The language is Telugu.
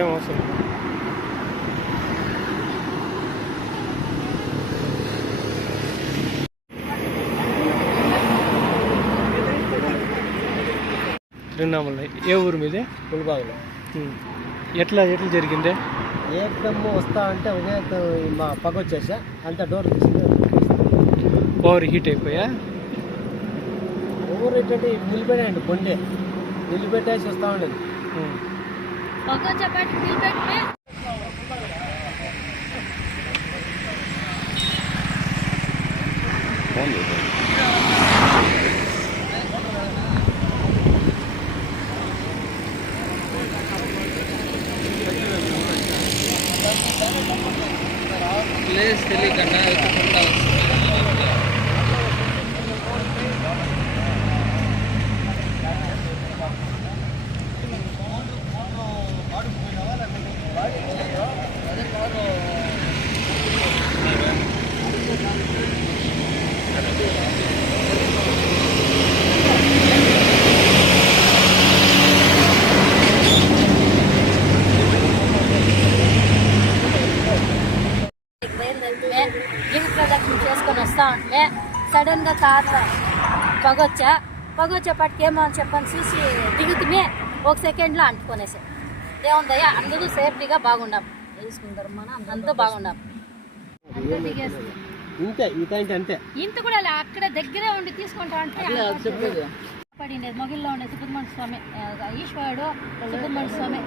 ఏం అవసరం తిరువన్నామలై. ఏ ఊరు మీదే? పులిబాగులో. ఎట్లా జరిగిందే? ఏకదమ్ము వస్తా అంటే ఒకే మా పక్క వచ్చేసా అంత డోర్ ఓవర్ హీట్ అయిపోయా? ఓవర్ హీట్ అంటే నిలబెట్టాయండి బండి, నిలబెట్టేసి వస్తూ ఉండేది. ప్లేస్ తెలియకుండా గిరి ప్రదక్షిణ చేసుకొని వస్తూ ఉంటే సడన్గా కార్లో పొగొచ్చేపాటికి ఏమో అని చెప్పని చూసి దిగుతుమే ఒక సెకండ్లో అంటుకొనేసి ఏముందయ్యా అందరూ సేఫ్టీగా బాగున్నాం, వేసుకుంటారు మన అంతా బాగున్నాం. అంతే దిగేసి అంతే ఇంత కూడా అక్కడ దగ్గరే ఉండి తీసుకుంటా అంటే పడిండేది మొగిల్లో ఉండే సుబ్రహ్మణ్య స్వామి, ఈశ్వరుడు సుబ్రహ్మణ్య స్వామి